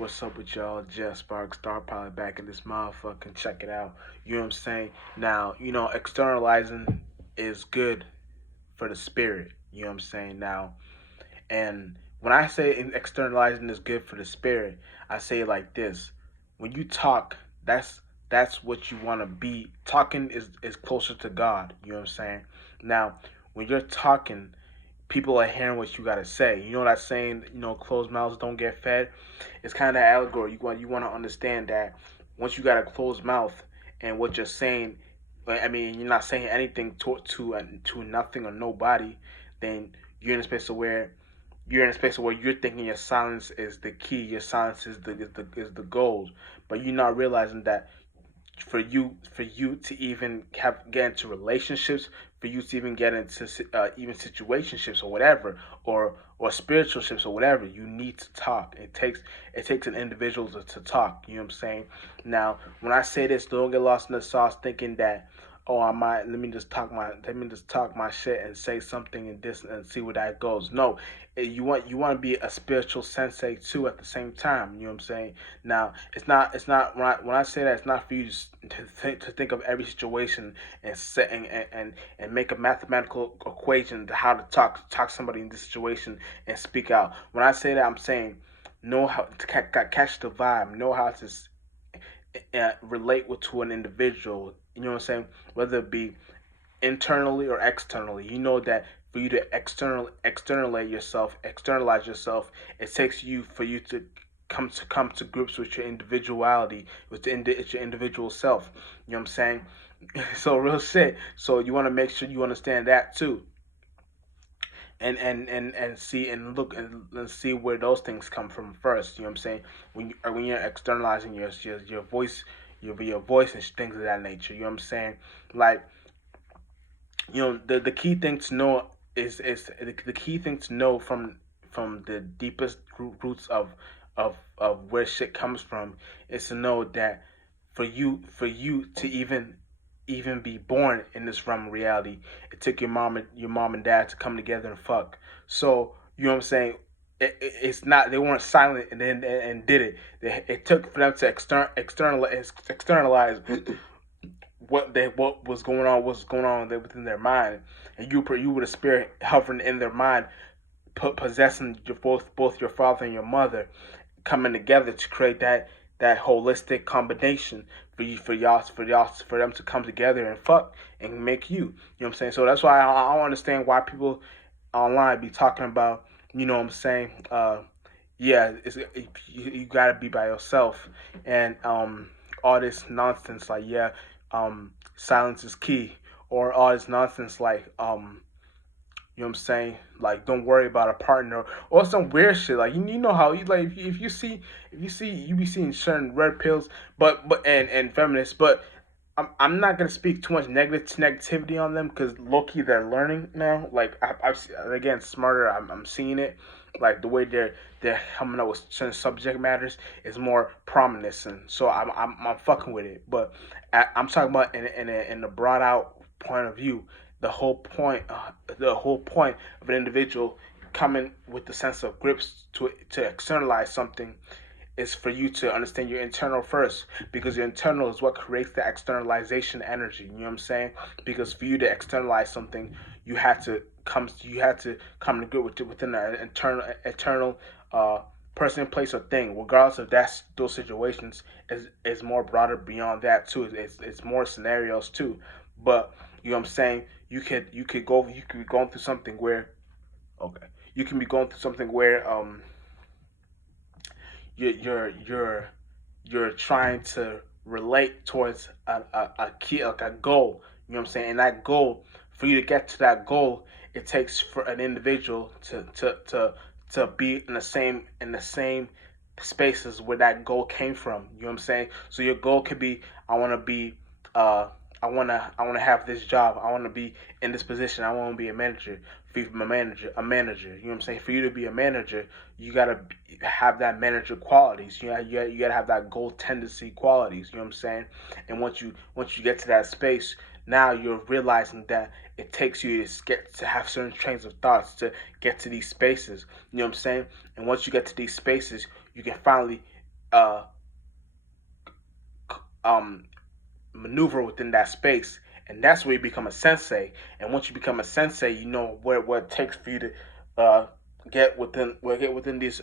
What's up with y'all? Jeff Spark, Star Pilot back in this motherfucking check it out. You know what I'm saying? Now, externalizing is good for the spirit. You know what I'm saying? Now, and when I say externalizing is good for the spirit, I say it like this. When you talk, that's what you want to be. Talking is closer to God. You know what I'm saying? Now, when you're talking, people are hearing what you gotta say. You know that saying, closed mouths don't get fed. It's kind of allegory. You want to understand that once you got a closed mouth and what you're saying, I mean, you're not saying anything to nothing or nobody, then you're in a space of where you're thinking your silence is the key, your silence is the gold, but you're not realizing that for you to even get into relationships, for you to even get into even situationships or whatever, or spiritual ships or whatever, you need to talk. It takes an individual to talk. You know what I'm saying? Now, when I say this, don't get lost in the sauce thinking that, oh, I might let me just talk my shit and say something and this and see where that goes. No, you want to be a spiritual sensei too at the same time. You know what I'm saying? Now, it's not when I say that, it's not for you to think of every situation and set and make a mathematical equation to how to talk somebody in this situation and speak out. When I say that, I'm saying know how to catch the vibe, know how to relate to an individual. You know what I'm saying? Whether it be internally or externally. You know that for you to externalize yourself, it takes you for you to come to grips with your individuality, it's your individual self. You know what I'm saying? So real shit. So you want to make sure you understand that too, and see and look and see where those things come from first. You know what I'm saying? When you're externalizing your voice, your voice and things of that nature. You know what I'm saying? Like, the key thing to know is the key thing to know from the deepest roots of where shit comes from is to know that for you to even be born in this realm of reality, it took your mom and dad to come together and fuck. So you know what I'm saying? It's not, they weren't silent and then and did it. It took for them to externalize what was going on within their mind, and you were the spirit hovering in their mind, possessing both your father and your mother, coming together to create that holistic combination for them to come together and fuck and make you. You know what I'm saying? So that's why I don't understand why people online be talking about. You know what I'm saying? Yeah, you gotta be by yourself, and all this nonsense like, yeah, silence is key, or all this nonsense like, you know what I'm saying, like, don't worry about a partner or some weird shit. Like, you know how you like, if you see you be seeing certain red pills, but and feminists, but I'm not gonna speak too much negativity on them because low key they're learning now. Like, again, smarter. I'm seeing it. Like the way they're coming up with certain subject matters is more prominent, and so I'm fucking with it. But I'm talking about in a brought out point of view. The whole point of an individual coming with the sense of grips to externalize something is for you to understand your internal first, because your internal is what creates the externalization energy. You know what I'm saying? Because for you to externalize something, you had to come to grip with it within an internal person, place, or thing. Regardless of those situations, is more broader beyond that too. It's more scenarios too. But you know what I'm saying? You could be going through something where, okay, you can be going through something where you're you're trying to relate towards a key, like a goal. You know what I'm saying? And that goal, for you to get to that goal, it takes for an individual to be in the same spaces where that goal came from. You know what I'm saying? So your goal could be, I want to be uh I want to have this job. I want to be in this position. I want to be a manager. For you to be a manager. You know what I'm saying? For you to be a manager, you gotta have that manager qualities. You gotta have that goal tendency qualities. You know what I'm saying? And once you get to that space, now you're realizing that it takes you to get to have certain trains of thoughts to get to these spaces. You know what I'm saying? And once you get to these spaces, you can finally uh um maneuver within that space, and that's where you become a sensei. And once you become a sensei, you know what it takes for you to uh get within these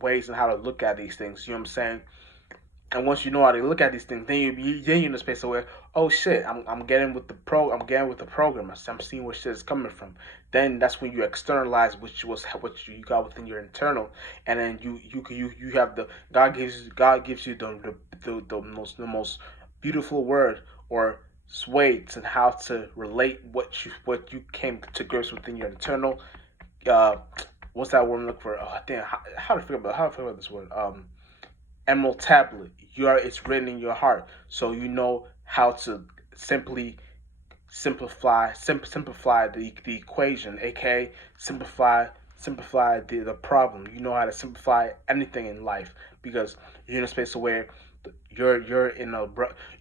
ways and how to look at these things. You know what I'm saying? And once you know how to look at these things, then you're in a space where, oh shit, I'm getting with I'm getting with the program. I'm seeing where shit is coming from. Then that's when you externalize what you got within your internal, and then you have the God gives you the most beautiful word or weights and how to relate what you came to grips within your internal. Uh, what's that word I'm looking for? Oh, damn, how to figure about this word? Emerald tablet. It's written in your heart, so you know how to simply simplify the equation, aka simplify the problem. You know how to simplify anything in life because you're in a space where you're in a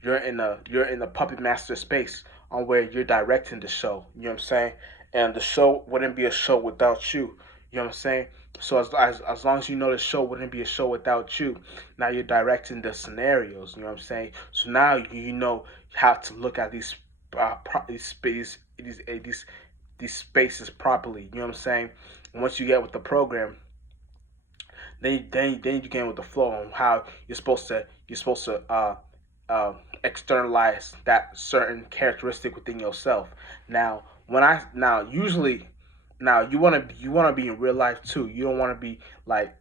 you're in a puppet master space on where you're directing the show. You know what I'm saying? And the show wouldn't be a show without you. You know what I'm saying? So as long as you know the show wouldn't be a show without you, now you're directing the scenarios. You know what I'm saying? So now you know how to look at these spaces properly. You know what I'm saying? And once you get with the program, then you get with the flow on how you're supposed to externalize that certain characteristic within yourself. Now, usually now you want to be in real life too. You don't want to be like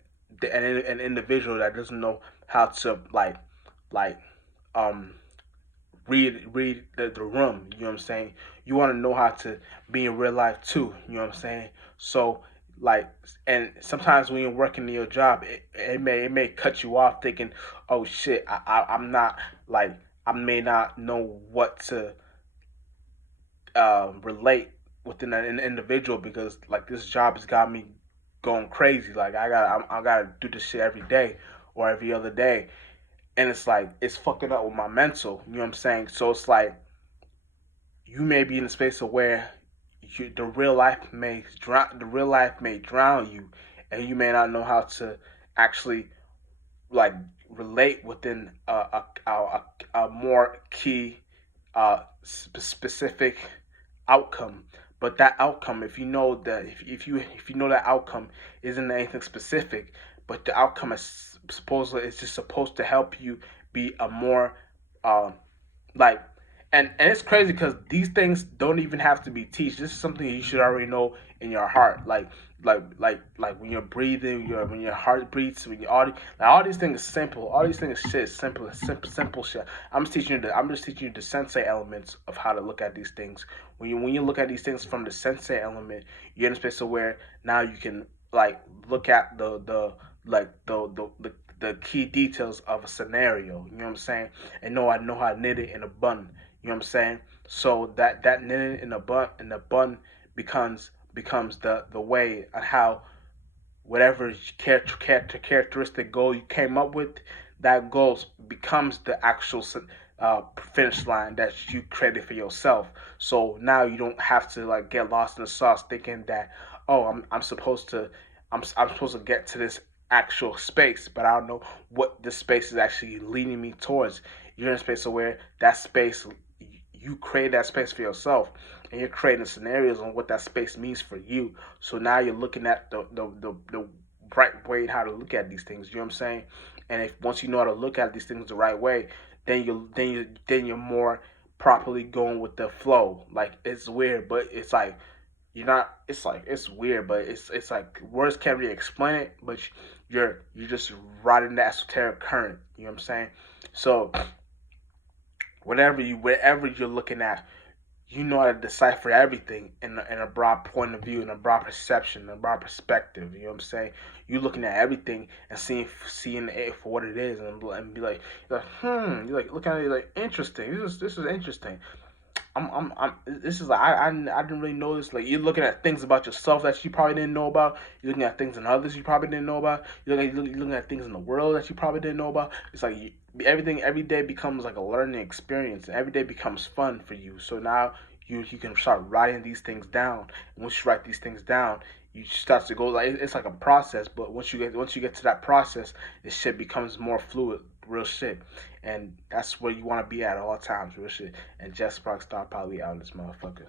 an individual that doesn't know how to like um read the room. You know what I'm saying? You want to know how to be in real life too. You know what I'm saying? So like, and sometimes when you're working in your job, it may cut you off thinking, oh shit, I'm not like I may not know what to relate within an individual because like this job has got me going crazy. Like I gotta do this shit every day or every other day, and it's like it's fucking up with my mental. You know what I'm saying? So it's like you may be in a space of where the real life may drown you, and you may not know how to actually like relate within a more key specific outcome. But that outcome, if you know that if you know that outcome isn't anything specific, but the outcome is supposedly it's just supposed to help you be a more um, like and it's crazy because these things don't even have to be teach. This is something you should already know in your heart. Like when you're breathing, when your heart beats, when you all these things are simple. All these things shit is simple shit. I'm just teaching you the sensei elements of how to look at these things. When you look at these things from the sensei element, you're in a space of where now you can like look at the key details of a scenario. You know what I'm saying? And I know how to knit it in a bun. You know what I'm saying? So that knitting in a bun becomes the way on how whatever characteristic goal you came up with, that goal becomes the actual finish line that you created for yourself. So now you don't have to like get lost in the sauce thinking that oh I'm supposed to I'm supposed to get to this actual space, but I don't know what this space is actually leading me towards. You're in a space where that space you create that space for yourself and you're creating scenarios on what that space means for you. So now you're looking at the right way how to look at these things. You know what I'm saying? And if once you know how to look at these things the right way, then you're more properly going with the flow. Like it's weird, but it's like you're not. It's like it's weird, but it's like words can't really explain it. But you're just riding the esoteric current. You know what I'm saying? So whatever you're looking at, you know how to decipher everything in a broad point of view, in a broad perception, in a broad perspective. You know what I'm saying? You're looking at everything and seeing it for what it is, and be like, you're like looking at it like interesting. This is interesting. This is like I didn't really know this. Like you're looking at things about yourself that you probably didn't know about. You're looking at things in others you probably didn't know about. You're looking at things in the world that you probably didn't know about. It's like everything every day becomes like a learning experience. And every day becomes fun for you. So now you can start writing these things down. And once you write these things down, you start to go like it's like a process. But once you get to that process, this shit becomes more fluid, real shit, and that's where you want to be at all times, real shit. And Just Spark Star probably out in this motherfucker.